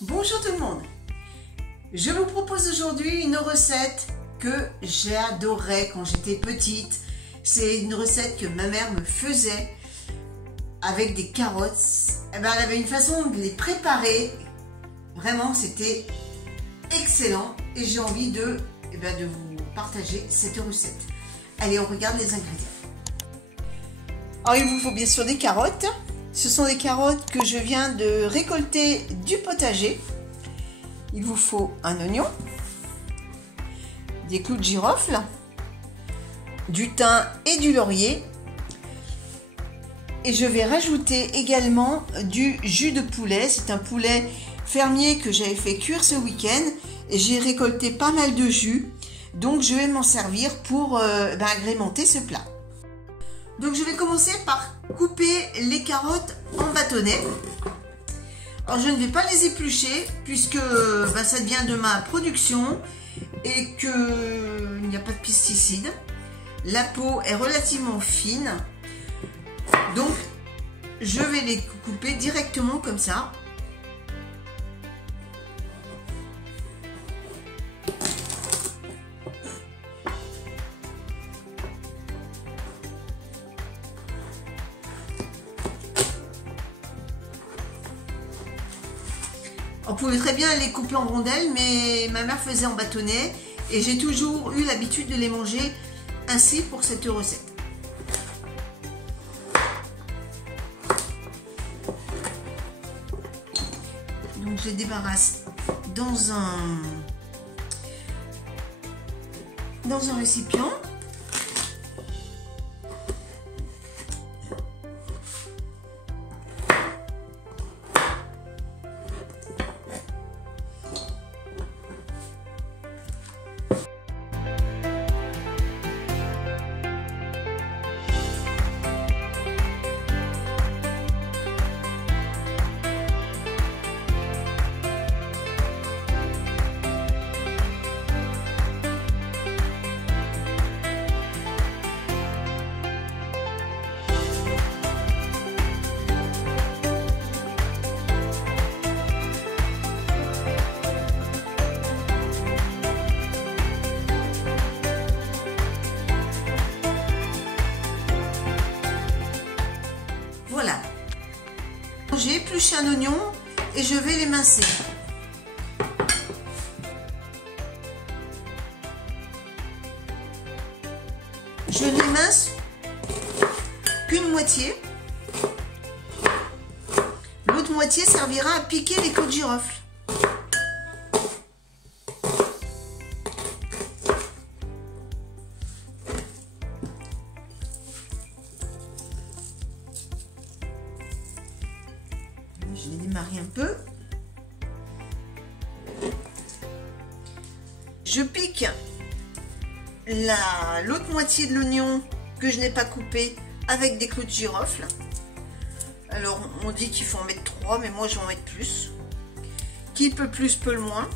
Bonjour tout le monde. Je vous propose aujourd'hui une recette que j'ai adorée quand j'étais petite. C'est une recette que ma mère me faisait avec des carottes. Elle avait une façon de les préparer. Vraiment, c'était excellent et j'ai envie de vous partager cette recette. Allez, on regarde les ingrédients. Alors, il vous faut bien sûr des carottes. Ce sont des carottes que je viens de récolter du potager. Il vous faut un oignon, des clous de girofle, du thym et du laurier. Et je vais rajouter également du jus de poulet. C'est un poulet fermier que j'avais fait cuire ce week-end. Et j'ai récolté pas mal de jus. Donc je vais m'en servir pour agrémenter ce plat. Donc je vais commencer par couper les carottes en bâtonnets. Alors je ne vais pas les éplucher puisque ça vient de ma production et qu'il n'y a pas de pesticides. La peau est relativement fine. Donc je vais les couper directement comme ça. On pouvait très bien les couper en rondelles, mais ma mère faisait en bâtonnets et j'ai toujours eu l'habitude de les manger ainsi pour cette recette. Donc je les débarrasse dans un récipient. Voilà. J'ai épluché un oignon et je vais l'émincer. Je n'émince qu'une moitié. L'autre moitié servira à piquer les clous de girofle. Je les démarre un peu. Je pique l'autre moitié de l'oignon que je n'ai pas coupé avec des clous de girofle. Alors on dit qu'il faut en mettre 3, mais moi je vais en mettre plus. Qui peut plus peut le moins.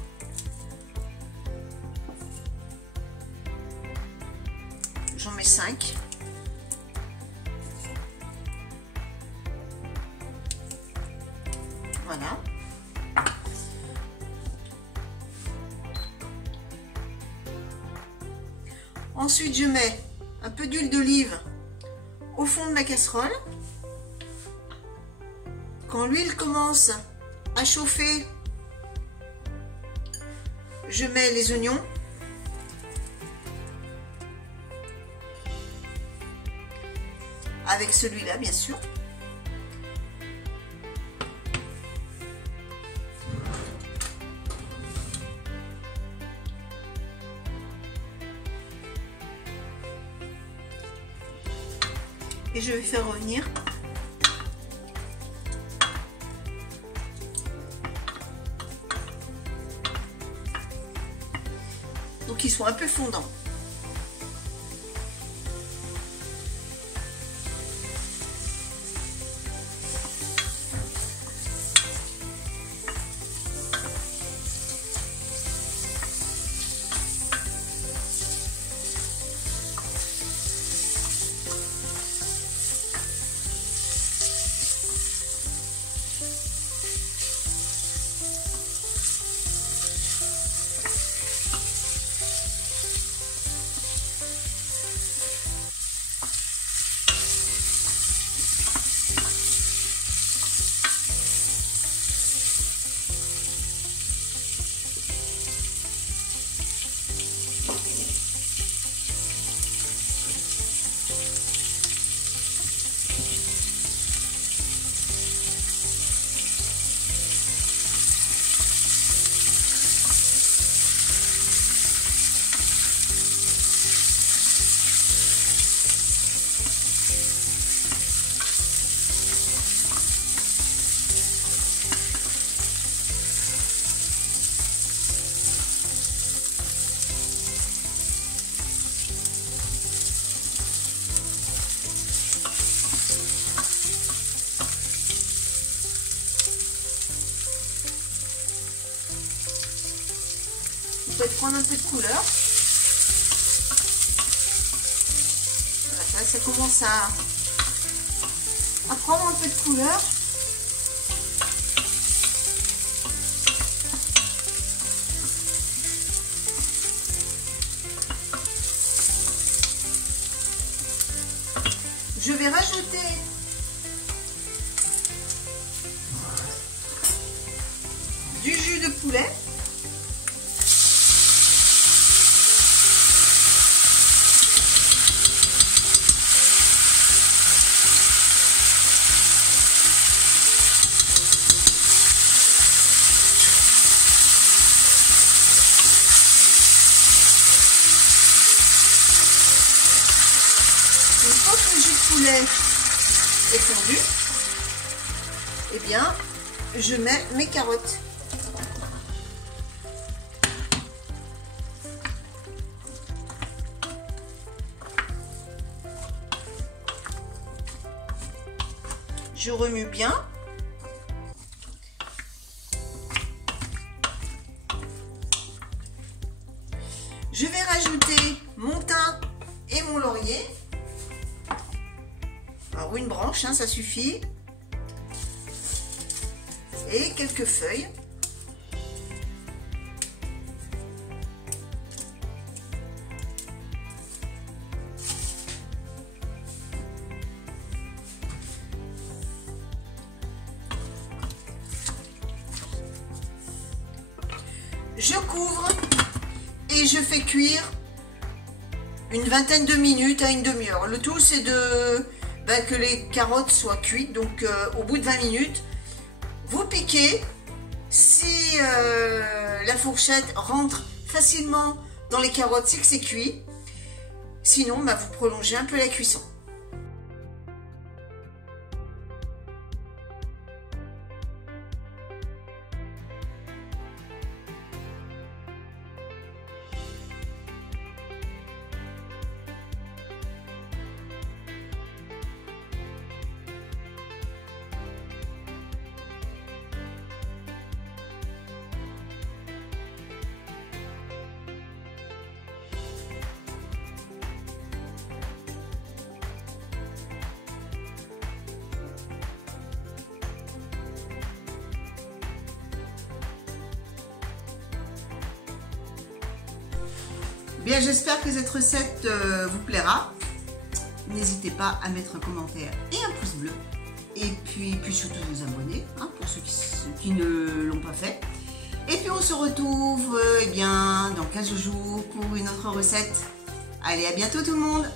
J'en mets 5. Voilà. Ensuite, je mets un peu d'huile d'olive au fond de ma casserole. Quand l'huile commence à chauffer, je mets les oignons. Avec celui-là, bien sûr. Et je vais faire revenir donc ils sont un peu fondants. peut-être prendre un peu de couleur. Voilà, ça commence à prendre un peu de couleur. Je vais rajouter du jus de poulet. Une fois que le jus de poulet est fondu, eh bien, je mets mes carottes. Je remue bien. Je vais rajouter mon thym et mon laurier. Alors une branche, hein, ça suffit. Et quelques feuilles. Je couvre et je fais cuire une vingtaine de minutes à une demi-heure. Le tout c'est de que les carottes soient cuites. Donc au bout de 20 minutes, vous piquez. Si la fourchette rentre facilement dans les carottes, c'est que c'est cuit. Sinon, vous prolongez un peu la cuisson. Bien, j'espère que cette recette vous plaira. N'hésitez pas à mettre un commentaire et un pouce bleu. Et puis surtout vous abonner, hein, pour ceux qui ne l'ont pas fait. Et puis on se retrouve eh bien, dans 15 jours pour une autre recette. Allez, à bientôt tout le monde!